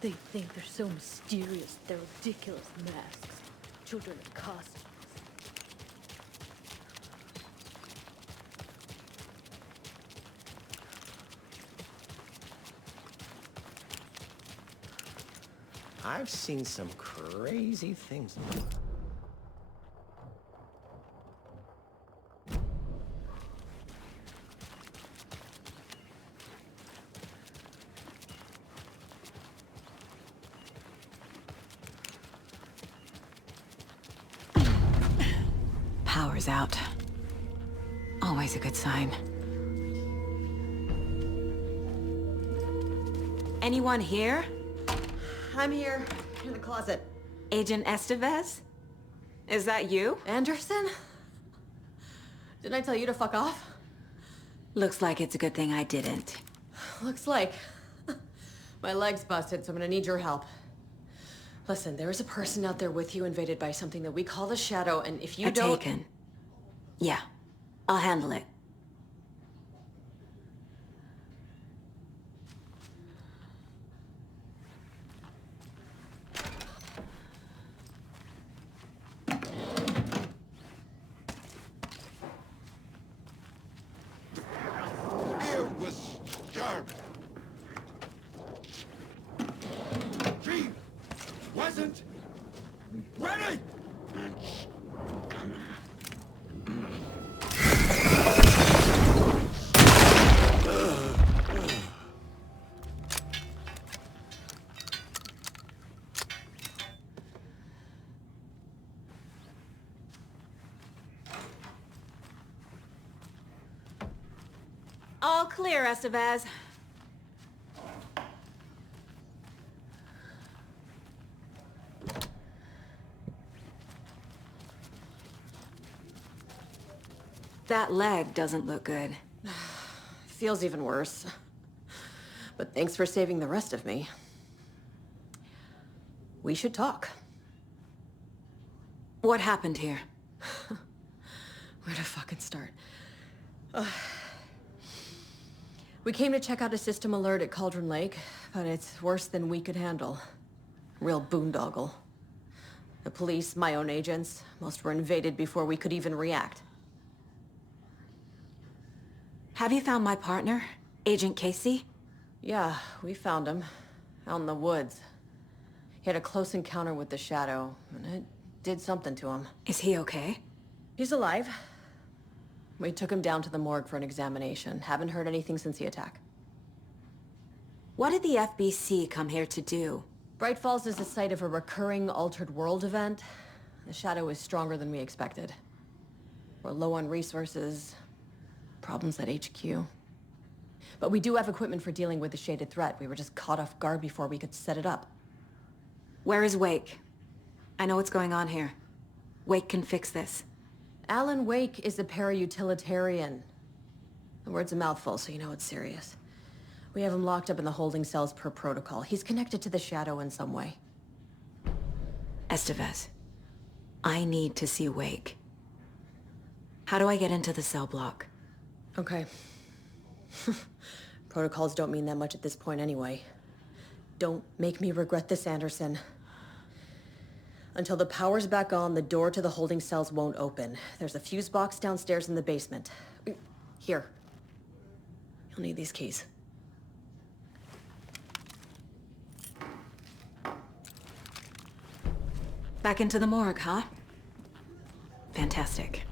They think they're so mysterious, their ridiculous masks. Children of costumes. I've seen some crazy things. Power's out. Always a good sign. Anyone here? I'm here, in the closet. Agent Estevez? Is that you? Anderson? Didn't I tell you to fuck off? Looks like it's a good thing I didn't. Looks like. My leg's busted, so I'm gonna need your help. Listen, there is a person out there with you invaded by something that we call the Shadow, and if you don't... Taken. Yeah, I'll handle it. It was starving. She wasn't ready. All clear, Estevez. That leg doesn't look good. Feels even worse. But thanks for saving the rest of me. We should talk. What happened here? Where to fucking start? We came to check out a system alert at Cauldron Lake, but it's worse than we could handle. Real boondoggle. The police, my own agents, most were invaded before we could even react. Have you found my partner, Agent Casey? Yeah, we found him. Out in the woods. He had a close encounter with the Shadow, and it did something to him. Is he okay? He's alive. We took him down to the morgue for an examination. Haven't heard anything since the attack. What did the FBC come here to do? Bright Falls is the site of a recurring Altered World event. The Shadow is stronger than we expected. We're low on resources, problems at HQ. But we do have equipment for dealing with the shaded threat. We were just caught off guard before we could set it up. Where is Wake? I know what's going on here. Wake can fix this. Alan Wake is a para-utilitarian. The word's a mouthful, so you know it's serious. We have him locked up in the holding cells per protocol. He's connected to the Shadow in some way. Estevez, I need to see Wake. How do I get into the cell block? Okay. Protocols don't mean that much at this point anyway. Don't make me regret this, Anderson. Until the power's back on, the door to the holding cells won't open. There's a fuse box downstairs in the basement. Here. You'll need these keys. Back into the morgue, huh? Fantastic.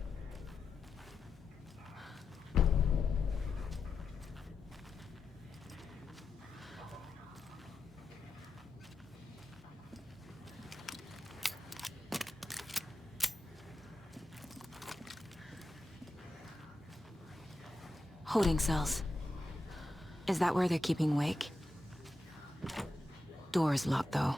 Holding cells. Is that where they're keeping Wake? Door's locked, though.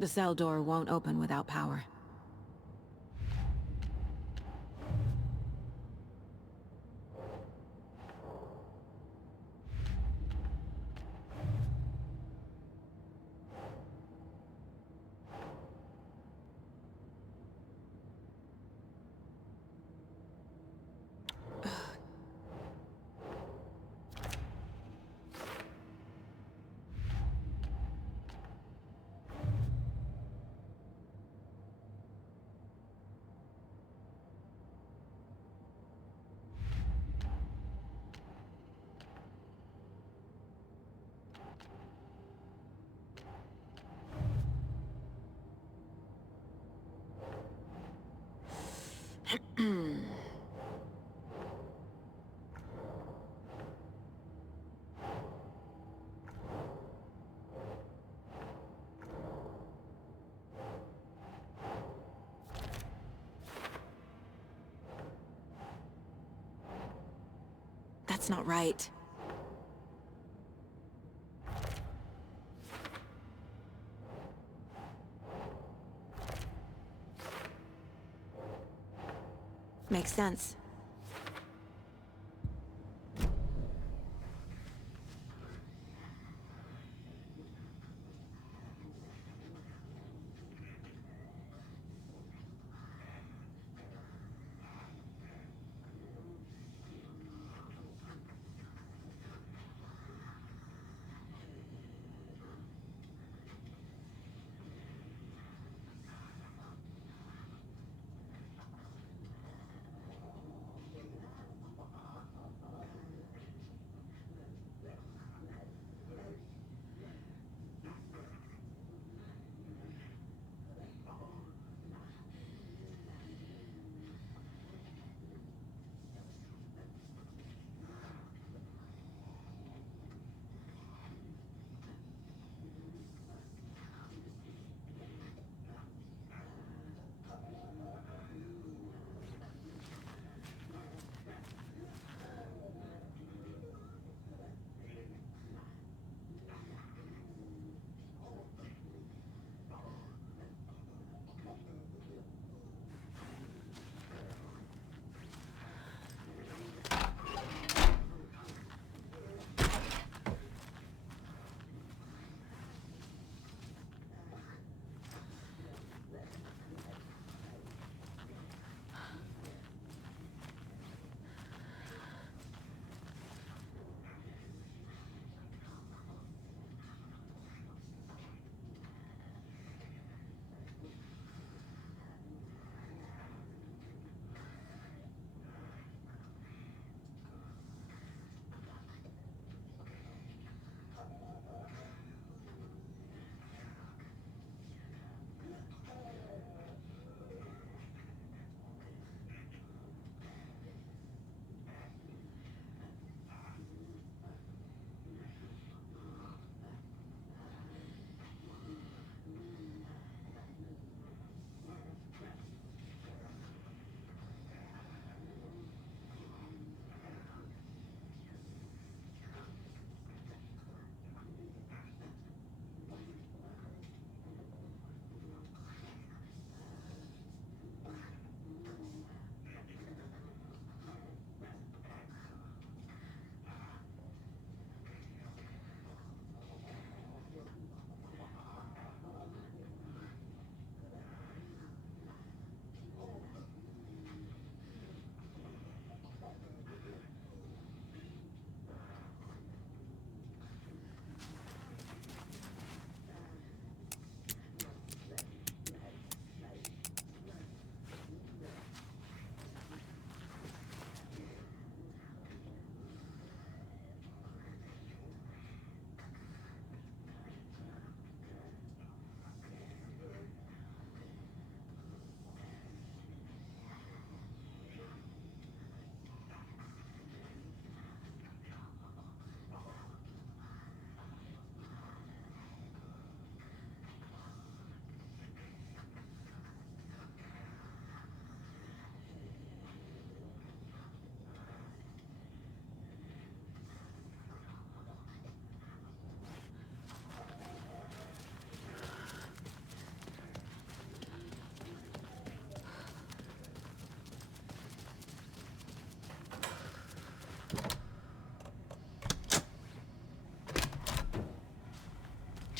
The cell door won't open without power. That's not right. Makes sense.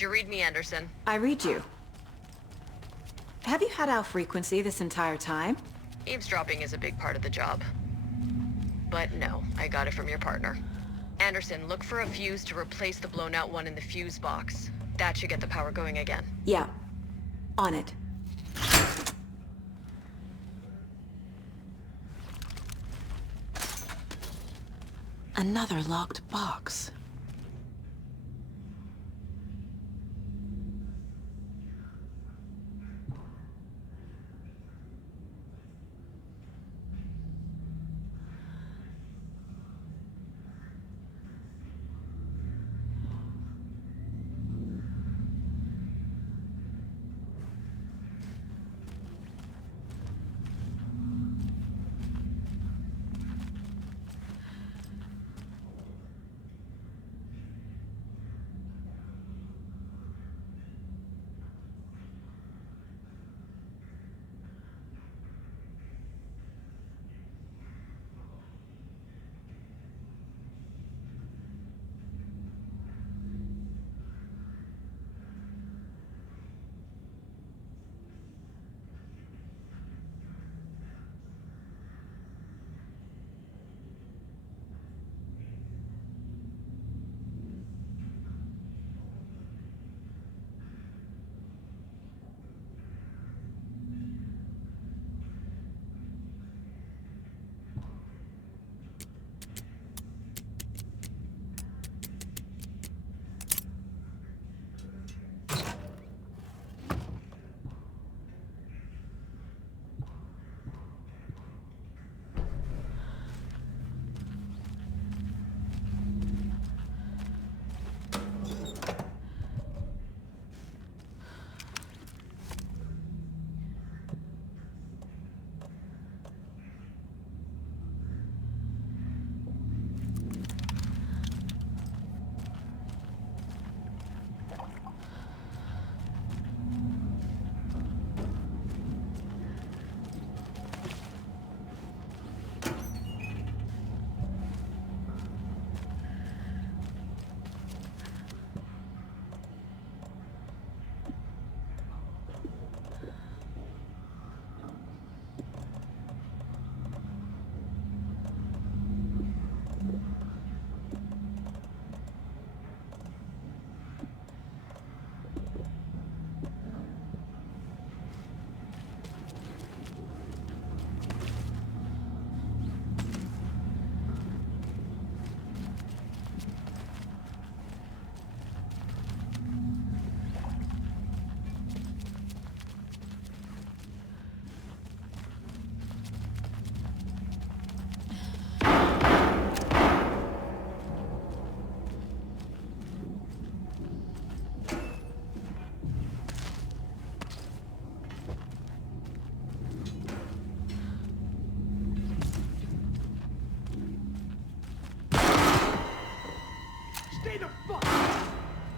you read me, Anderson? I read you. Have you had our frequency this entire time? Eavesdropping is a big part of the job. But no, I got it from your partner. Anderson, look for a fuse to replace the blown out one in the fuse box. That should get the power going again. Yeah. On it. Another locked box.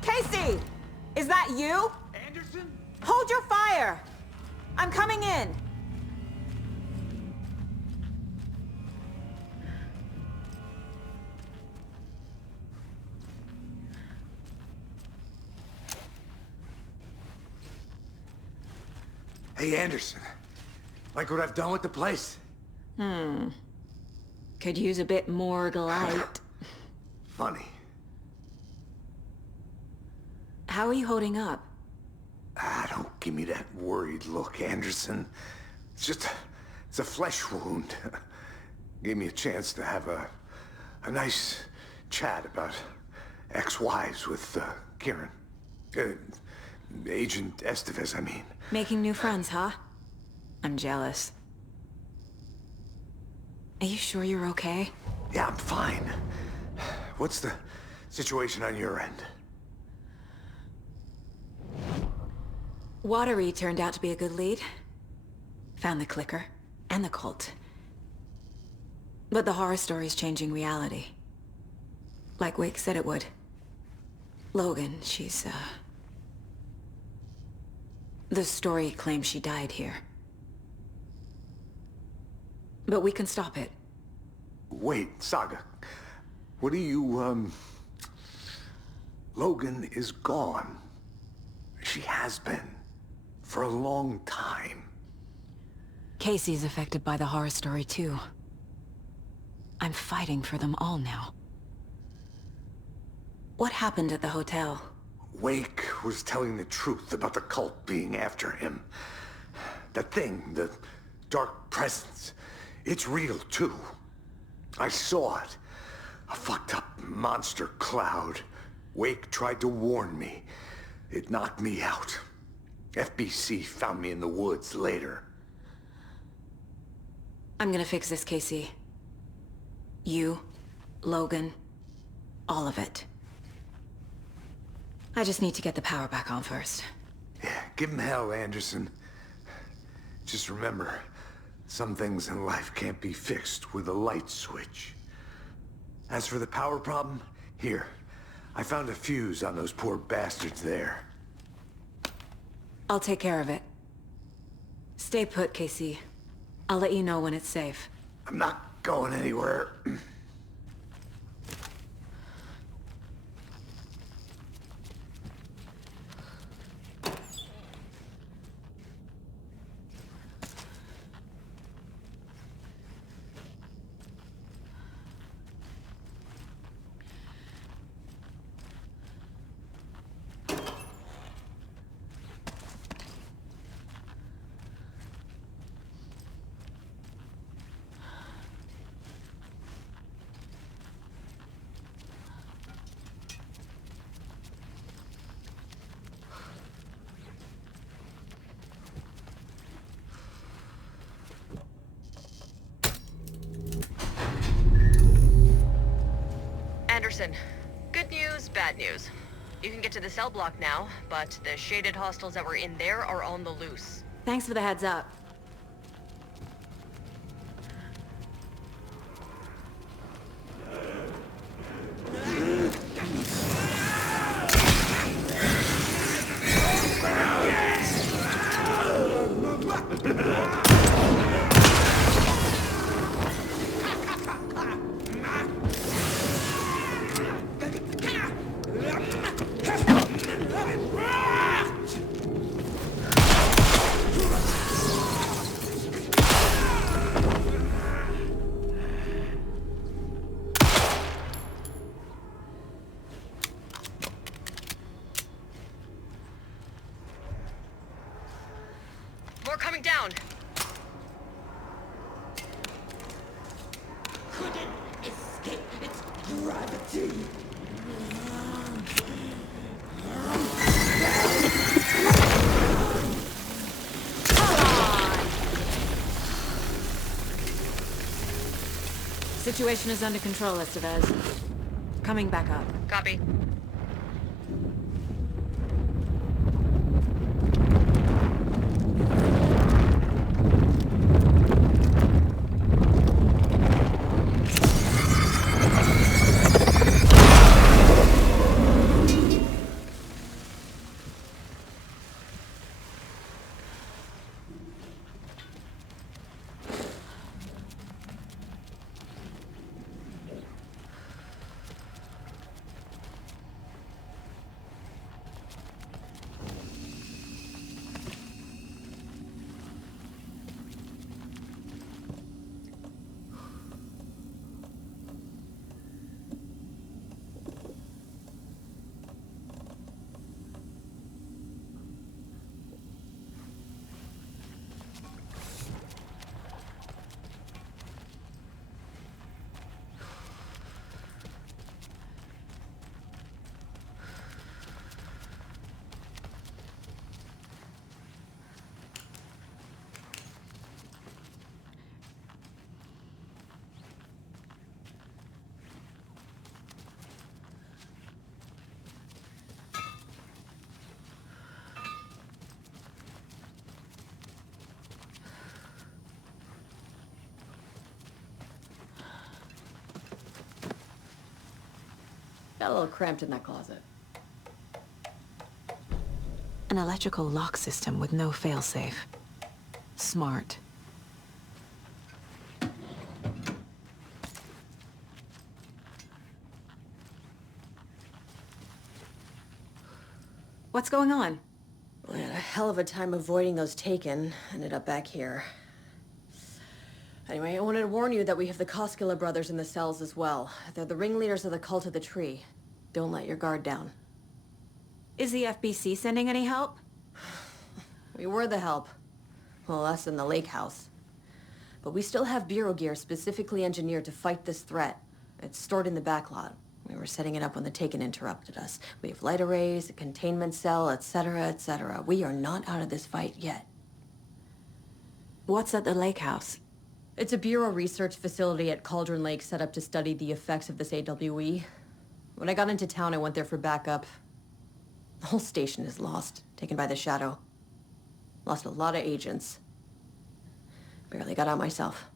Casey! Is that you? Anderson? Hold your fire! I'm coming in! Hey, Anderson. Like what I've done with the place? Could use a bit more light. Funny. How are you holding up? Don't give me that worried look, Anderson. It's a flesh wound. Gave me a chance to have a nice chat about ex-wives with, Kieran. Agent Estevez, I mean. Making new friends, huh? I'm jealous. Are you sure you're okay? Yeah, I'm fine. What's the situation on your end? Watery turned out to be a good lead. Found the clicker, and the cult. But the horror story's changing reality. Like Wake said it would. Logan, she's, the story claims she died here. But we can stop it. Wait, Saga. What do you, Logan is gone. She has been. For a long time. Casey's affected by the horror story too. I'm fighting for them all now. What happened at the hotel? Wake was telling the truth about the cult being after him. That thing, the dark presence, it's real too. I saw it. A fucked up monster cloud. Wake tried to warn me. It knocked me out. FBC found me in the woods later. I'm gonna fix this, Casey. You, Logan, all of it. I just need to get the power back on first. Yeah, give him hell, Anderson. Just remember, some things in life can't be fixed with a light switch. As for the power problem, here. I found a fuse on those poor bastards there. I'll take care of it. Stay put, Casey. I'll let you know when it's safe. I'm not going anywhere. Anderson, good news, bad news. You can get to the cell block now, but the shaded hostiles that were in there are on the loose. Thanks for the heads up. More coming down. Couldn't escape its gravity. Situation is under control, Estevez. Coming back up. Copy. Got a little cramped in that closet. An electrical lock system with no failsafe. Smart. What's going on? hell of a time avoiding those taken. Ended up back here. Anyway, I wanted to warn you that we have the Koskela brothers in the cells as well. They're the ringleaders of the Cult of the Tree. Don't let your guard down. Is the FBC sending any help? We were the help. Well, us in the lake house. But we still have Bureau gear specifically engineered to fight this threat. It's stored in the backlot. We were setting it up when the Taken interrupted us. We have light arrays, a containment cell, etc., etc. We are not out of this fight yet. What's at the lake house? It's a Bureau research facility at Cauldron Lake set up to study the effects of this AWE. When I got into town, I went there for backup. The whole station is lost, taken by the Shadow. Lost a lot of agents. Barely got out myself.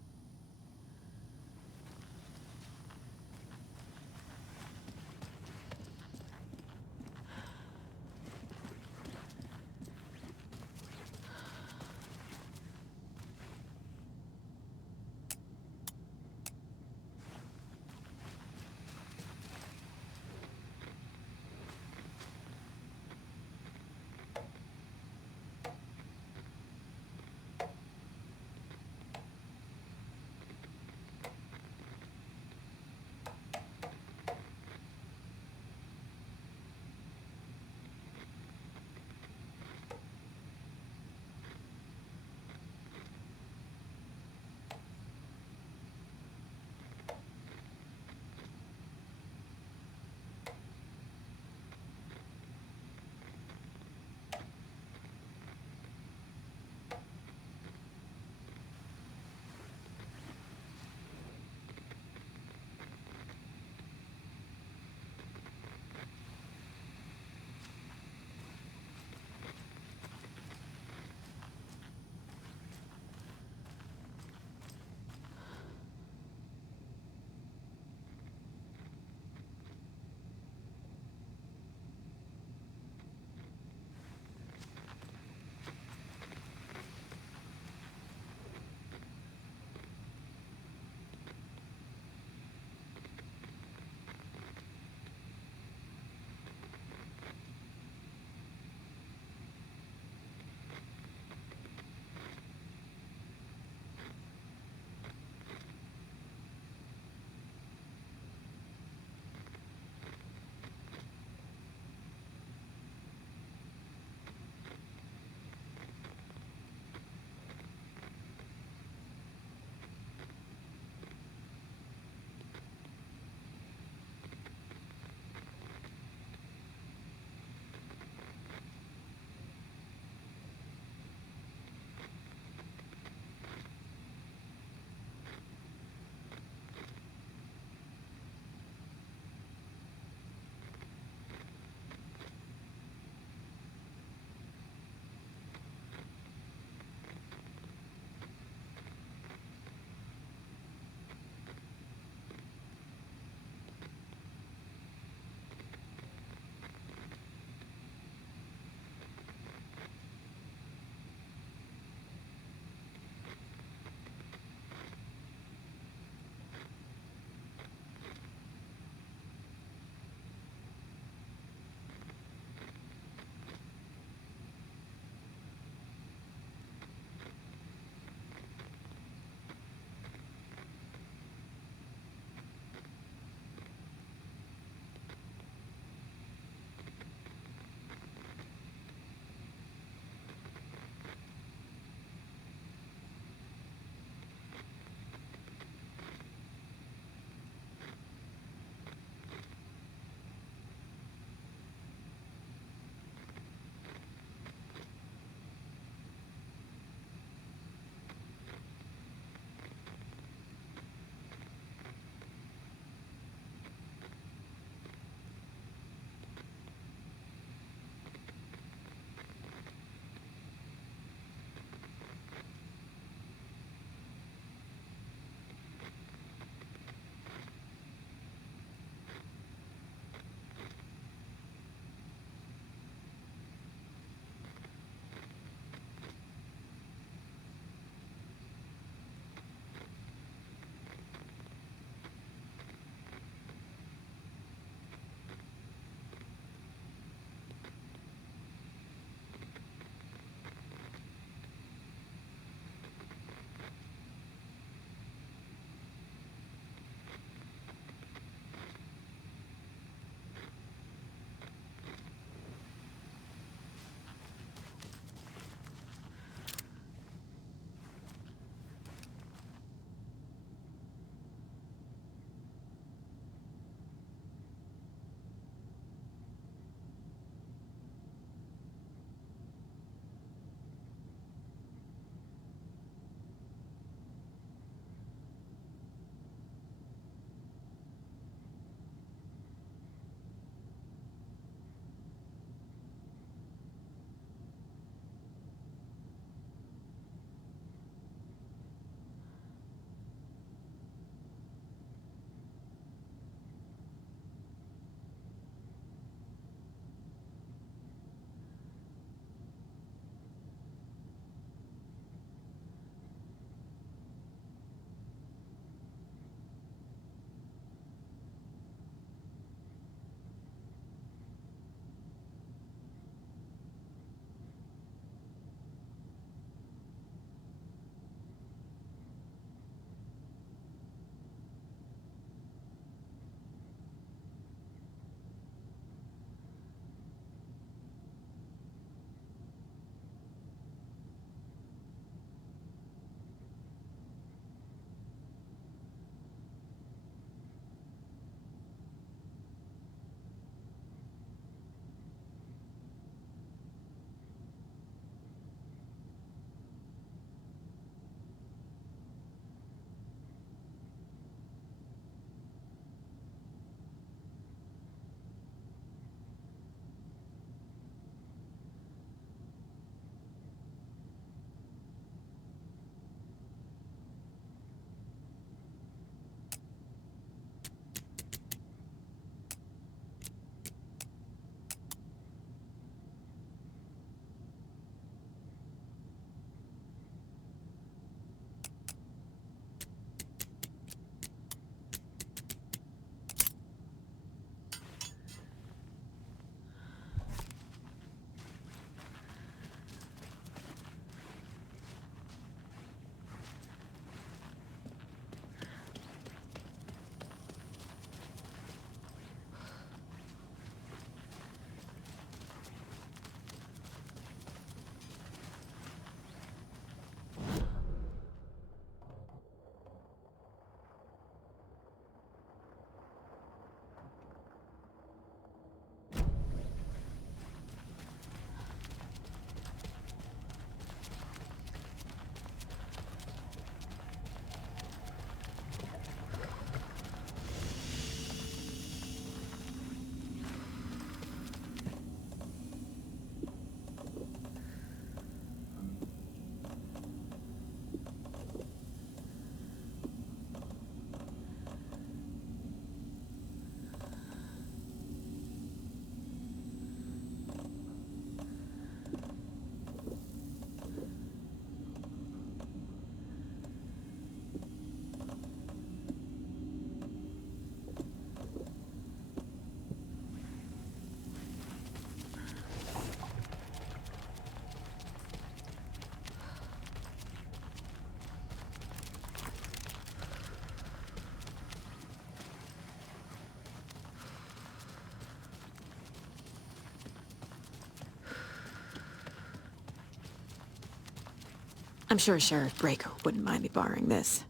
I'm sure Sheriff Braco wouldn't mind me borrowing this.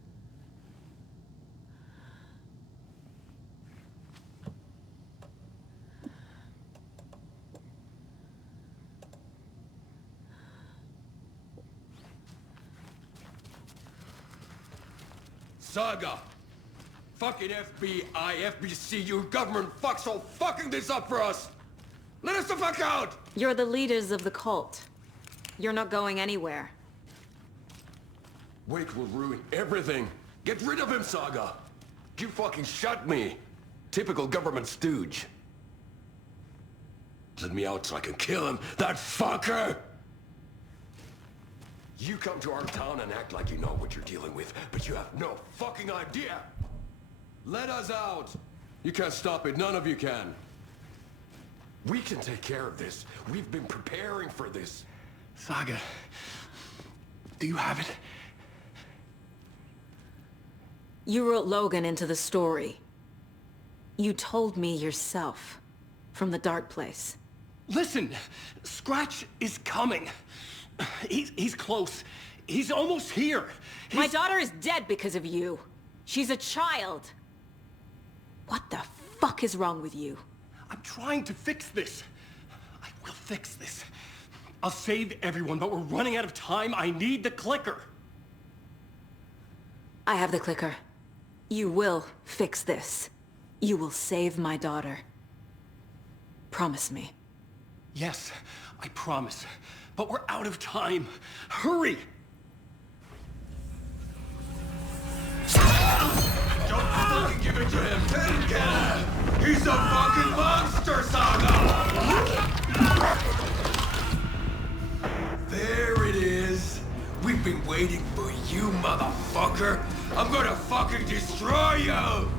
Saga! Fucking FBI, FBC, your government fucks all fucking this up for us! Let us the fuck out! You're the leaders of the cult. You're not going anywhere. Wake will ruin everything. Get rid of him, Saga! You fucking shot me! Typical government stooge. Let me out so I can kill him, that fucker! You come to our town and act like you know what you're dealing with, but you have no fucking idea! Let us out! You can't stop it, none of you can. We can take care of this. We've been preparing for this. Saga, do you have it? You wrote Logan into the story. You told me yourself. From the dark place. Listen, Scratch is coming. He's close. He's almost here. My daughter is dead because of you. She's a child. What the fuck is wrong with you? I'm trying to fix this. I will fix this. I'll save everyone, but we're running out of time. I need the clicker. I have the clicker. You will fix this. You will save my daughter. Promise me. Yes, I promise. But we're out of time. Hurry! Don't fucking give it to him! Get him! He's a fucking monster, Saga! There it is! We've been waiting for you, motherfucker! I'm gonna fucking destroy you!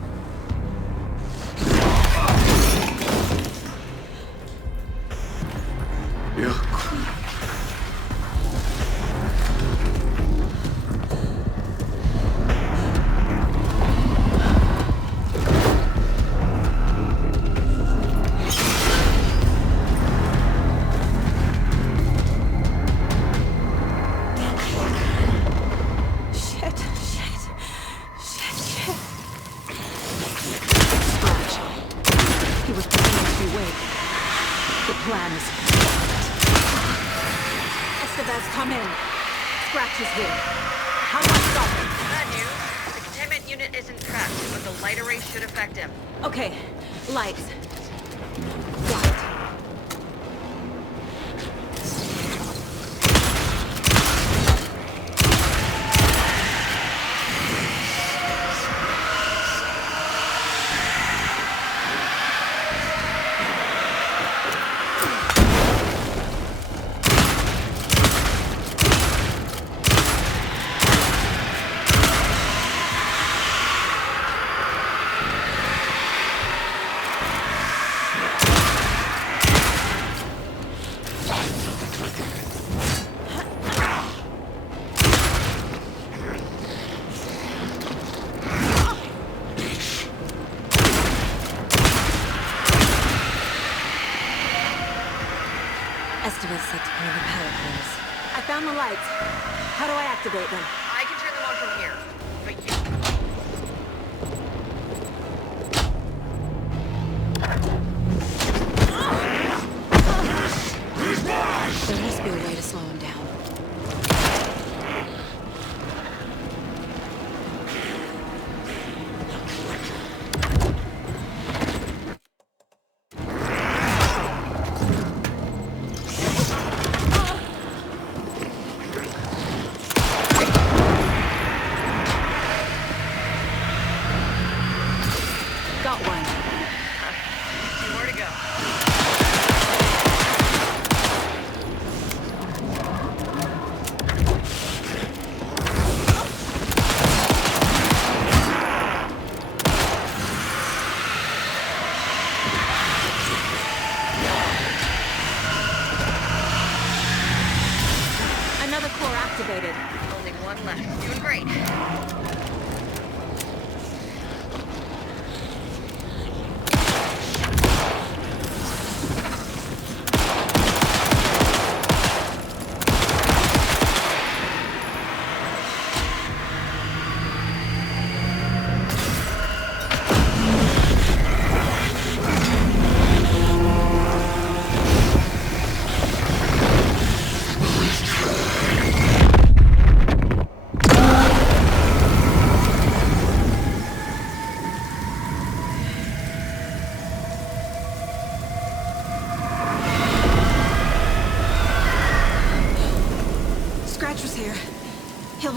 Come in. Scratch is here. How do I stop him? Bad news. The containment unit isn't trapped, but the light array should affect him. Okay. Lights. Got it. Esteva's set to play the power players. I found the lights. How do I activate them? I can turn them on from here. But There must be a way to slow him down.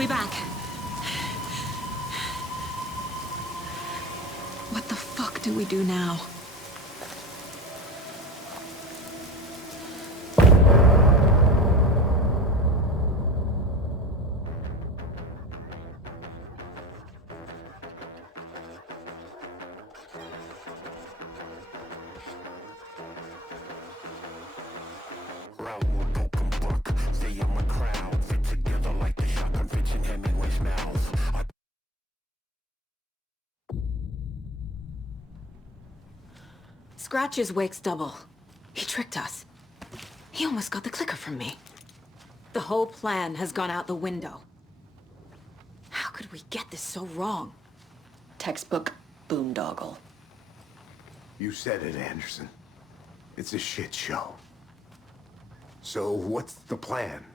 be back. What the fuck do we do now? Scratch is Wake's double. He tricked us. He almost got the clicker from me. The whole plan has gone out the window. How could we get this so wrong? Textbook boondoggle. You said it, Anderson. It's a shit show. So what's the plan?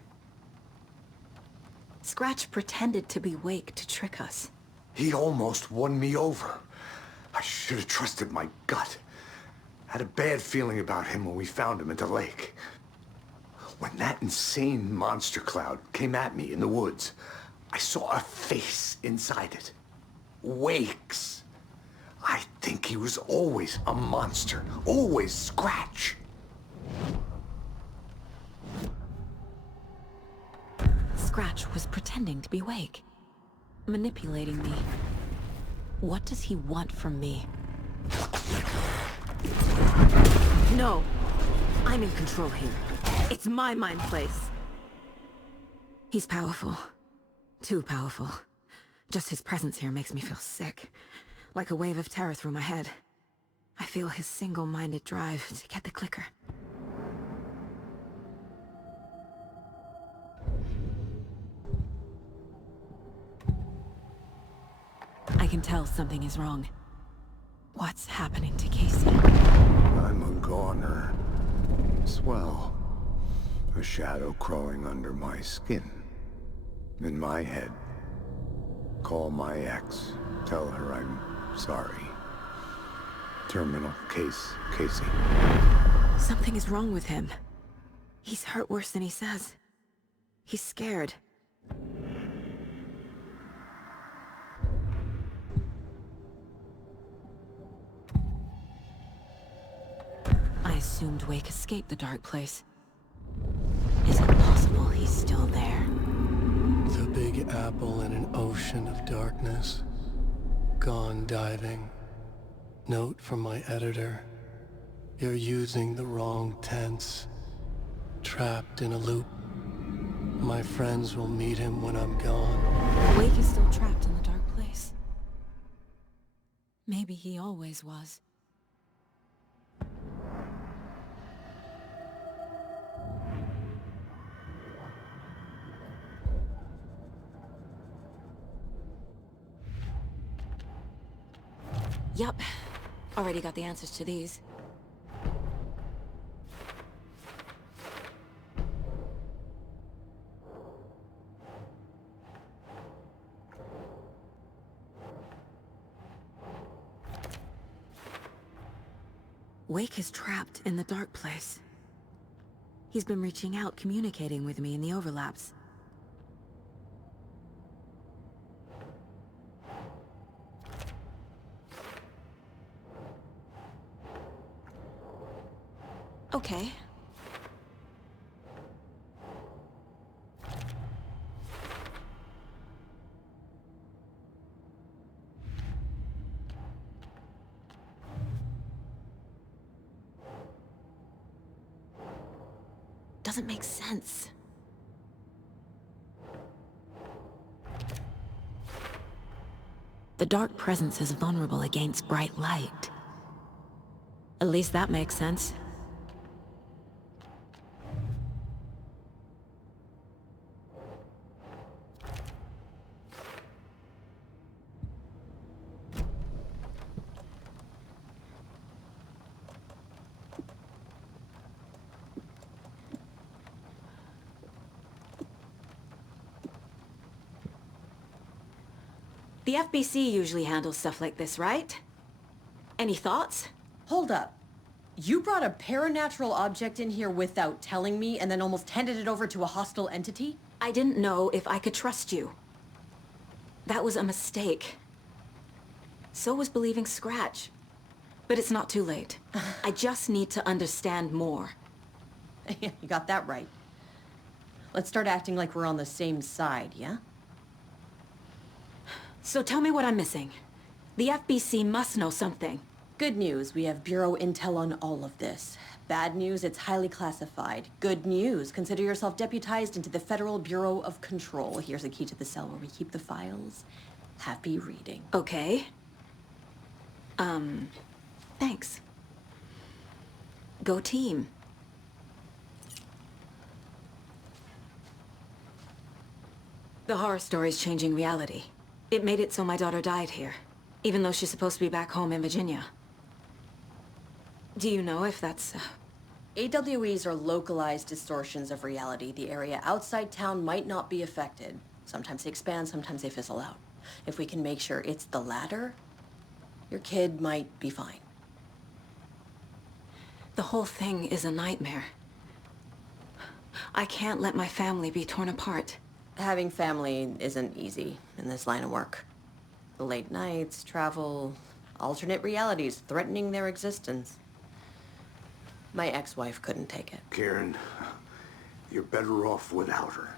Scratch pretended to be Wake to trick us. He almost won me over. I should have trusted my gut. Had a bad feeling about him when we found him at the lake. When that insane monster cloud came at me in the woods, I saw a face inside it. Wake's. I think he was always a monster. Always Scratch. Scratch was pretending to be Wake. Manipulating me. What does he want from me? No. I'm in control here. It's my mind place. He's powerful. Too powerful. Just his presence here makes me feel sick. Like a wave of terror through my head. I feel his single-minded drive to get the clicker. I can tell something is wrong. What's happening to Casey? I'm a goner. Swell. A shadow crawling under my skin. In my head. Call my ex. Tell her I'm sorry. Terminal case, Casey. Something is wrong with him. He's hurt worse than he says. He's scared. I assumed Wake escaped the dark place. Is it possible he's still there? The Big Apple in an ocean of darkness. Gone diving. Note from my editor. You're using the wrong tense. Trapped in a loop. My friends will meet him when I'm gone. Wake is still trapped in the dark place. Maybe he always was. Yup. Already got the answers to these. Wake is trapped in the dark place. He's been reaching out, communicating with me in the overlaps. Okay. Doesn't make sense. The dark presence is vulnerable against bright light. At least that makes sense. The FBC usually handles stuff like this, right? Any thoughts? Hold up. You brought a paranatural object in here without telling me and then almost handed it over to a hostile entity? I didn't know if I could trust you. That was a mistake. So was believing Scratch. But it's not too late. I just need to understand more. You got that right. Let's start acting like we're on the same side, yeah? So tell me what I'm missing. The FBC must know something. Good news, we have Bureau intel on all of this. Bad news, it's highly classified. Good news, consider yourself deputized into the Federal Bureau of Control. Here's a key to the cell where we keep the files. Happy reading. Okay. Thanks. Go team. The horror story's changing reality. It made it so my daughter died here, even though she's supposed to be back home in Virginia. Do you know if that's... AWEs are localized distortions of reality. The area outside town might not be affected. Sometimes they expand, sometimes they fizzle out. If we can make sure it's the latter, your kid might be fine. The whole thing is a nightmare. I can't let my family be torn apart. Having family isn't easy in this line of work. The late nights, travel, alternate realities threatening their existence. My ex-wife couldn't take it. Karen, you're better off without her.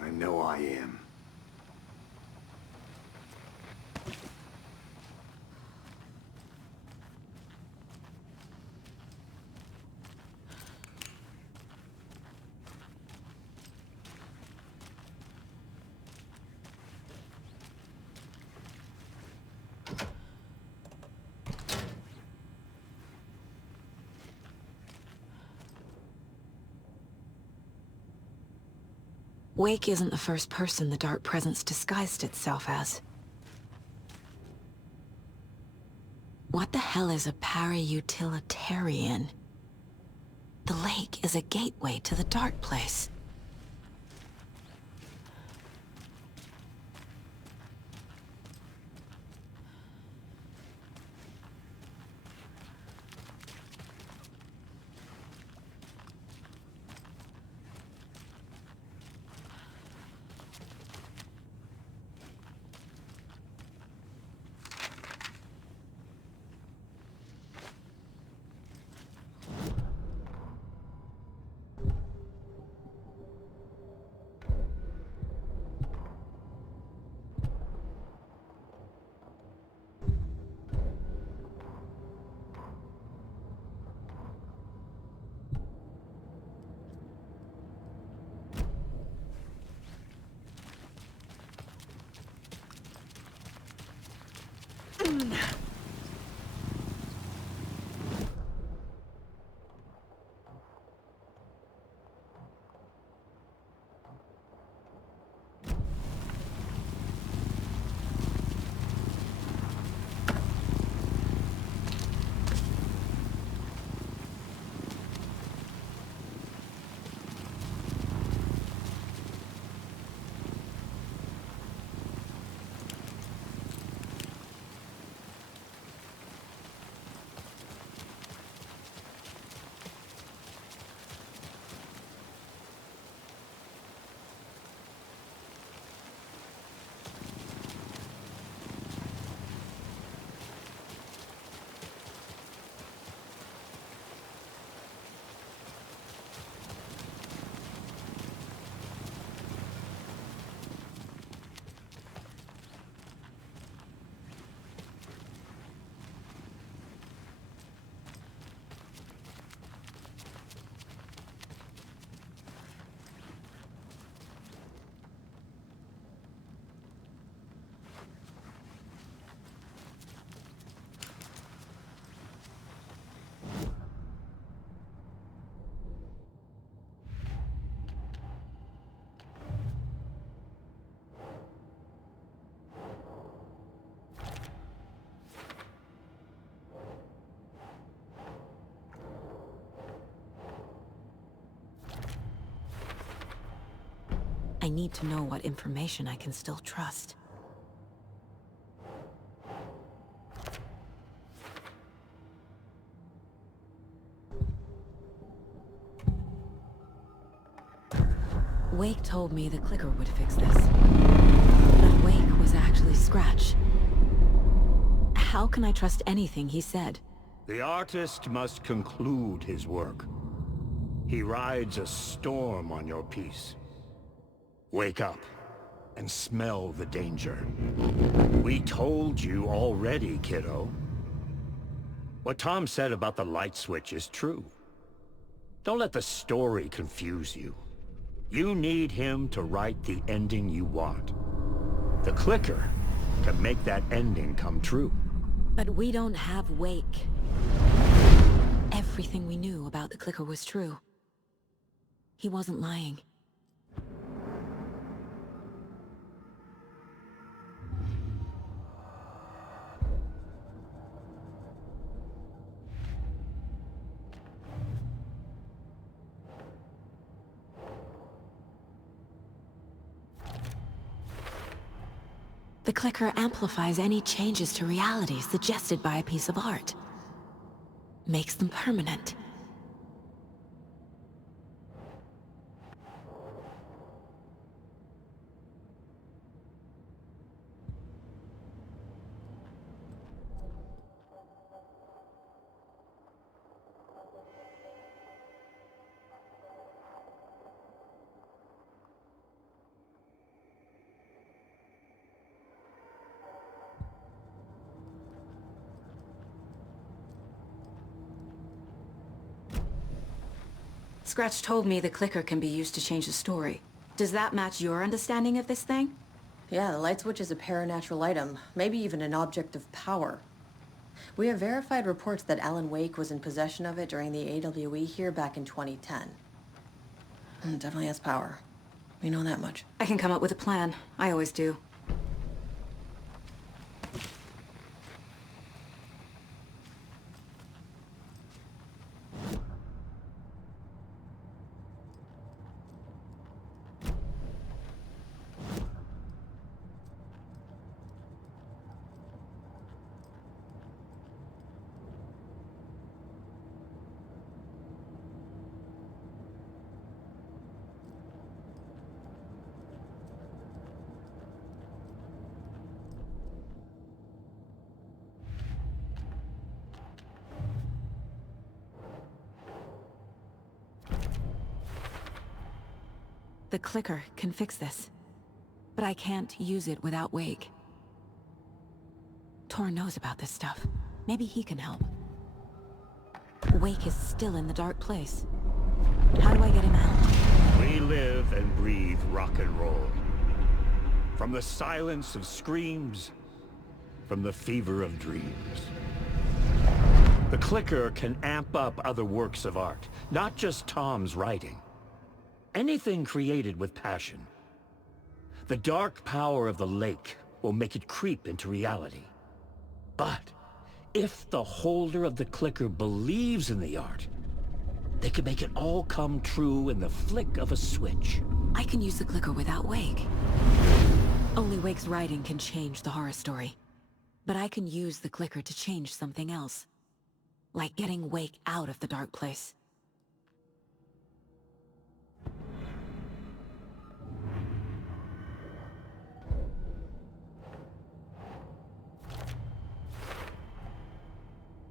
I know I am. Wake isn't the first person the Dark Presence disguised itself as. What the hell is a para-utilitarian? The lake is a gateway to the Dark Place. I need to know what information I can still trust. Wake told me the clicker would fix this. But wait. was actually Scratch. How can I trust anything he said? The artist must conclude his work. He rides a storm on your piece. Wake up and smell the danger. We told you already, kiddo. What Tom said about the light switch is true. Don't let the story confuse you. You need him to write the ending you want. The clicker can make that ending come true. But we don't have Wake. Everything we knew about the clicker was true. He wasn't lying. The clicker amplifies any changes to reality suggested by a piece of art. Makes them permanent. Scratch told me the clicker can be used to change the story. Does that match your understanding of this thing? Yeah, the light switch is a paranatural item, maybe even an object of power. We have verified reports that Alan Wake was in possession of it during the AWE here back in 2010. It definitely has power. We know that much. I can come up with a plan. I always do. The clicker can fix this, but I can't use it without Wake. Tor knows about this stuff. Maybe he can help. Wake is still in the dark place. How do I get him out? We live and breathe rock and roll. From the silence of screams, from the fever of dreams. The clicker can amp up other works of art, not just Tom's writing. Anything created with passion. The dark power of the lake will make it creep into reality. But if the holder of the clicker believes in the art, they can make it all come true in the flick of a switch. I can use the clicker without Wake. Only Wake's writing can change the horror story. But I can use the clicker to change something else. Like getting Wake out of the dark place.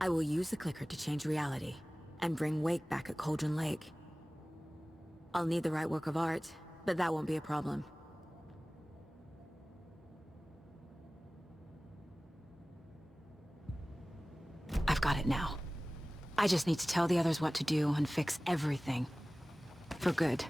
I will use the clicker to change reality, and bring Wake back at Cauldron Lake. I'll need the right work of art, but that won't be a problem. I've got it now. I just need to tell the others what to do and fix everything. For good.